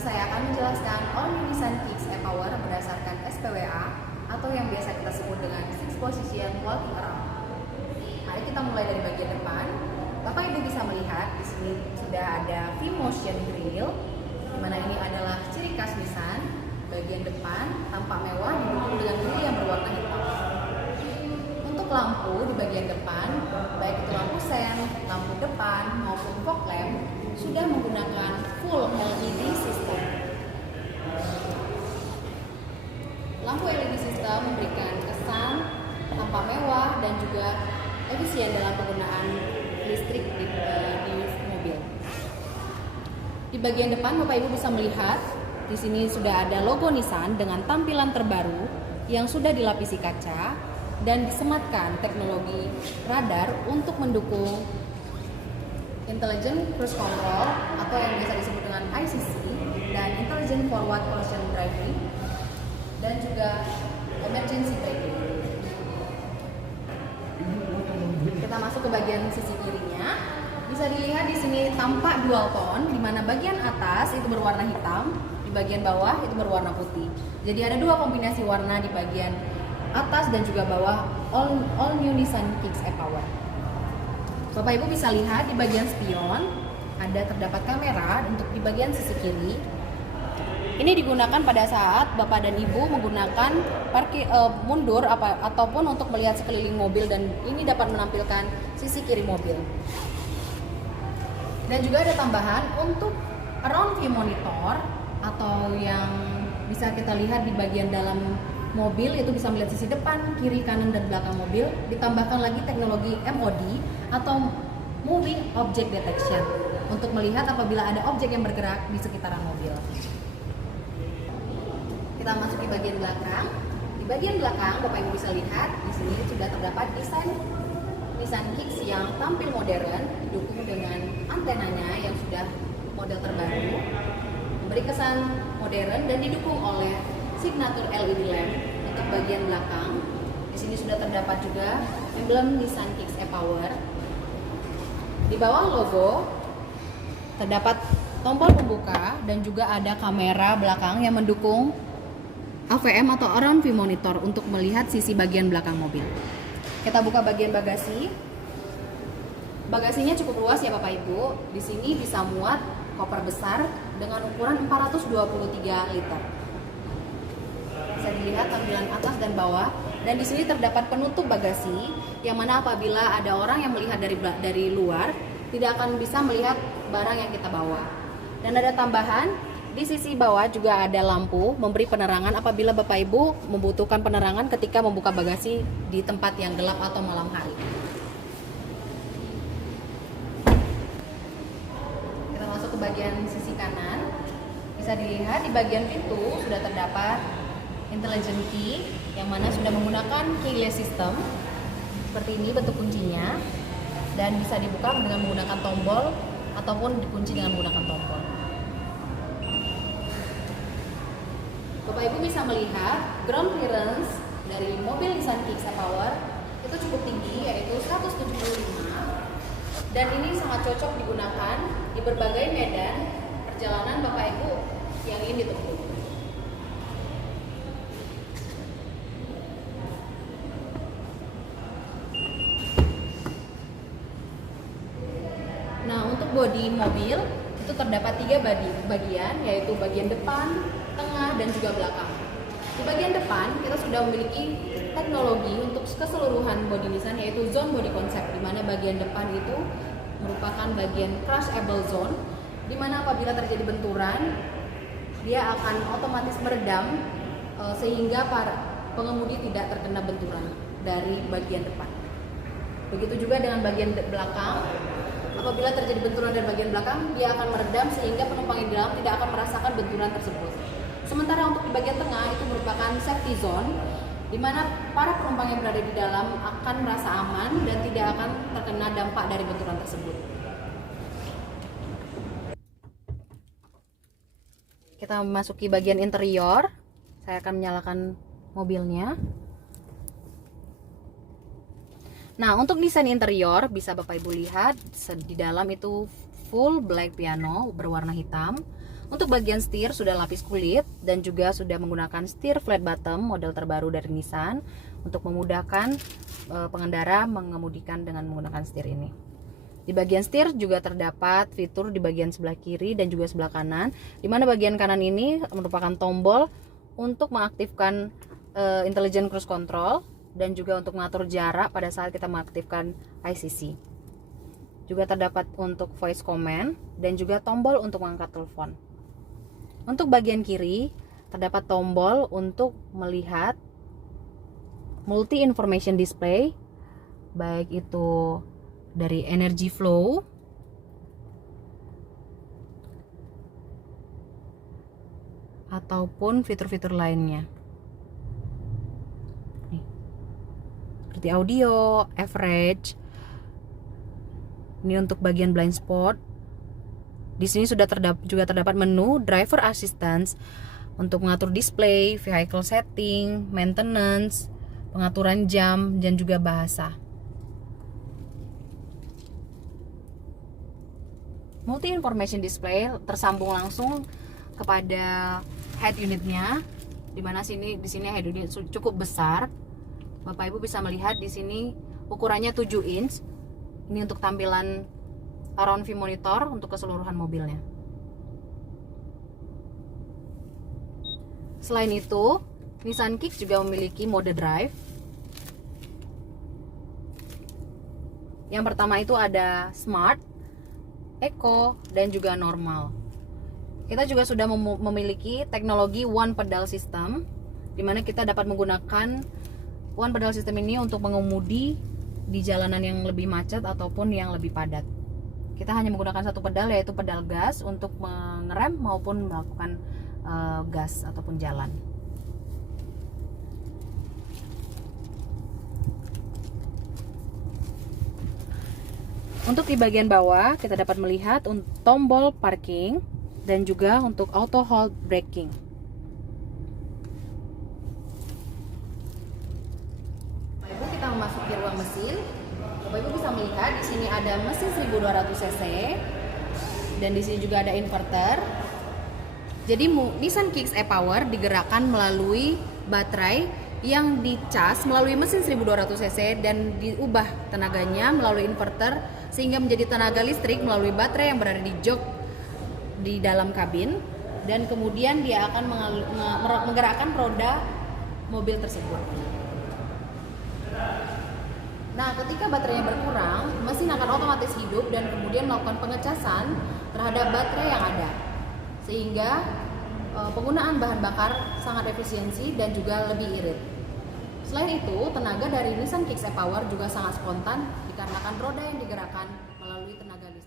saya akan menjelaskan all new Nissan Kicks e-Power berdasarkan SPWA atau yang biasa kita sebut dengan Six Position Walking Around. Mari kita mulai dari bagian depan. Bapak Ibu bisa melihat di sini sudah ada V-Motion Grille, di mana ini adalah ciri khas Nissan. Bagian depan tampak mewah didukung dengan grille yang berwarna hitam. Untuk lampu di bagian depan, baik itu lampu sen, lampu depan maupun fog lamp sudah menggunakan full LED system. Lampu LED system memberikan kesan tampak mewah dan juga efisien dalam penggunaan listrik di mobil. Di bagian depan Bapak Ibu bisa melihat di sini sudah ada logo Nissan dengan tampilan terbaru yang sudah dilapisi kaca dan disematkan teknologi radar untuk mendukung Intelligent Cruise Control atau yang biasa disebut dengan ICC dan Intelligent Forward Collision Driving dan juga Emergency Braking. Kita masuk ke bagian sisi kirinya. Bisa dilihat di sini tampak dual tone, di mana bagian atas itu berwarna hitam, di bagian bawah itu berwarna putih. Jadi ada dua kombinasi warna di bagian atas dan juga bawah all new Nissan Kicks e-Power. Bapak Ibu bisa lihat di bagian spion ada terdapat kamera untuk di bagian sisi kiri. Ini digunakan pada saat Bapak dan Ibu menggunakan mundur ataupun untuk melihat sekeliling mobil, dan ini dapat menampilkan sisi kiri mobil. Dan juga ada tambahan untuk around view monitor atau yang bisa kita lihat di bagian dalam mobil, itu bisa melihat sisi depan, kiri, kanan, dan belakang mobil. Ditambahkan lagi teknologi MOD atau Moving Object Detection untuk melihat apabila ada objek yang bergerak di sekitaran mobil. Kita masuk di bagian belakang. Di bagian belakang Bapak Ibu bisa lihat di sini sudah terdapat desain Nissan Kicks yang tampil modern, didukung dengan antenanya yang sudah model terbaru, memberi kesan modern dan didukung oleh signature LED lamp untuk bagian belakang. Di sini sudah terdapat juga emblem Nissan Kicks e-Power. Di bawah logo terdapat tombol pembuka dan juga ada kamera belakang yang mendukung AVM atau around view monitor untuk melihat sisi bagian belakang mobil. Kita buka bagian bagasi. Bagasinya cukup luas ya Bapak Ibu. Di sini bisa muat koper besar dengan ukuran 423 liter. Bisa dilihat tampilan atas dan bawah, dan di sini terdapat penutup bagasi yang mana apabila ada orang yang melihat dari luar tidak akan bisa melihat barang yang kita bawa. Dan ada tambahan di sisi bawah juga ada lampu memberi penerangan apabila Bapak Ibu membutuhkan penerangan ketika membuka bagasi di tempat yang gelap atau malam hari. Kita masuk ke bagian sisi kanan. Bisa dilihat di bagian pintu sudah terdapat intelligent key yang mana sudah menggunakan keyless system. Seperti ini bentuk kuncinya, dan bisa dibuka dengan menggunakan tombol ataupun dikunci dengan menggunakan tombol. Bapak Ibu bisa melihat ground clearance dari mobil Nissan Kicks e-Power itu cukup tinggi, yaitu 175, dan ini sangat cocok digunakan di berbagai medan perjalanan Bapak Ibu yang ingin ditempuh. Nah, untuk bodi mobil itu terdapat 3 bagian, yaitu bagian depan, tengah, dan juga belakang. Di bagian depan kita sudah memiliki teknologi untuk keseluruhan bodi Nissan, yaitu zone body concept, di mana bagian depan itu merupakan bagian crushable zone, di mana apabila terjadi benturan dia akan otomatis meredam sehingga para pengemudi tidak terkena benturan dari bagian depan. Begitu juga dengan bagian belakang. Apabila terjadi benturan dari bagian belakang, dia akan meredam sehingga penumpang yang di dalam tidak akan merasakan benturan tersebut. Sementara untuk di bagian tengah itu merupakan safety zone, di mana para penumpang yang berada di dalam akan merasa aman dan tidak akan terkena dampak dari benturan tersebut. Kita memasuki bagian interior. Saya akan menyalakan mobilnya. Nah, untuk desain interior bisa Bapak Ibu lihat di dalam itu full black piano berwarna hitam. Untuk bagian setir sudah lapis kulit dan juga sudah menggunakan setir flat bottom model terbaru dari Nissan untuk memudahkan pengendara mengemudikan dengan menggunakan setir ini. Di bagian setir juga terdapat fitur di bagian sebelah kiri dan juga sebelah kanan, di mana bagian kanan ini merupakan tombol untuk mengaktifkan intelligent cruise control dan juga untuk mengatur jarak pada saat kita mengaktifkan ICC. Juga terdapat untuk voice command dan juga tombol untuk mengangkat telepon. Untuk bagian kiri terdapat tombol untuk melihat multi information display, baik itu dari energy flow ataupun fitur-fitur lainnya. Nih, seperti audio, average. Ini untuk bagian blind spot. Di sini sudah juga terdapat menu driver assistance untuk mengatur display, vehicle setting, maintenance, pengaturan jam dan juga bahasa. Multi information display tersambung langsung kepada head unitnya, di mana di sini head unit cukup besar. Bapak Ibu bisa melihat di sini ukurannya 7 inch. Ini untuk tampilan around view monitor untuk keseluruhan mobilnya. Selain itu, Nissan Kicks juga memiliki mode drive. Yang pertama itu ada Smart, Eco, dan juga Normal. Kita juga sudah memiliki teknologi One Pedal System, di mana kita dapat menggunakan One Pedal System ini untuk mengemudi di jalanan yang lebih macet ataupun yang lebih padat. Kita hanya menggunakan satu pedal, yaitu pedal gas untuk mengerem maupun melakukan gas ataupun jalan. Untuk di bagian bawah kita dapat melihat tombol parking dan juga untuk auto hold braking. Bapak Ibu, kita memasuki ruang mesin. Bapak Ibu bisa melihat di sini ada mesin 1200 cc dan di sini juga ada inverter. Jadi Nissan Kicks e-Power digerakkan melalui baterai yang dicas melalui mesin 1200 cc dan diubah tenaganya melalui inverter sehingga menjadi tenaga listrik melalui baterai yang berada di jok di dalam kabin, dan kemudian dia akan menggerakkan roda mobil tersebut. Nah, ketika baterainya berkurang, mesin akan otomatis hidup dan kemudian melakukan pengecasan terhadap baterai yang ada, sehingga penggunaan bahan bakar sangat efisiensi dan juga lebih irit. Selain itu, tenaga dari Nissan Kicks e-Power juga sangat spontan dikarenakan roda yang digerakkan melalui tenaga listrik.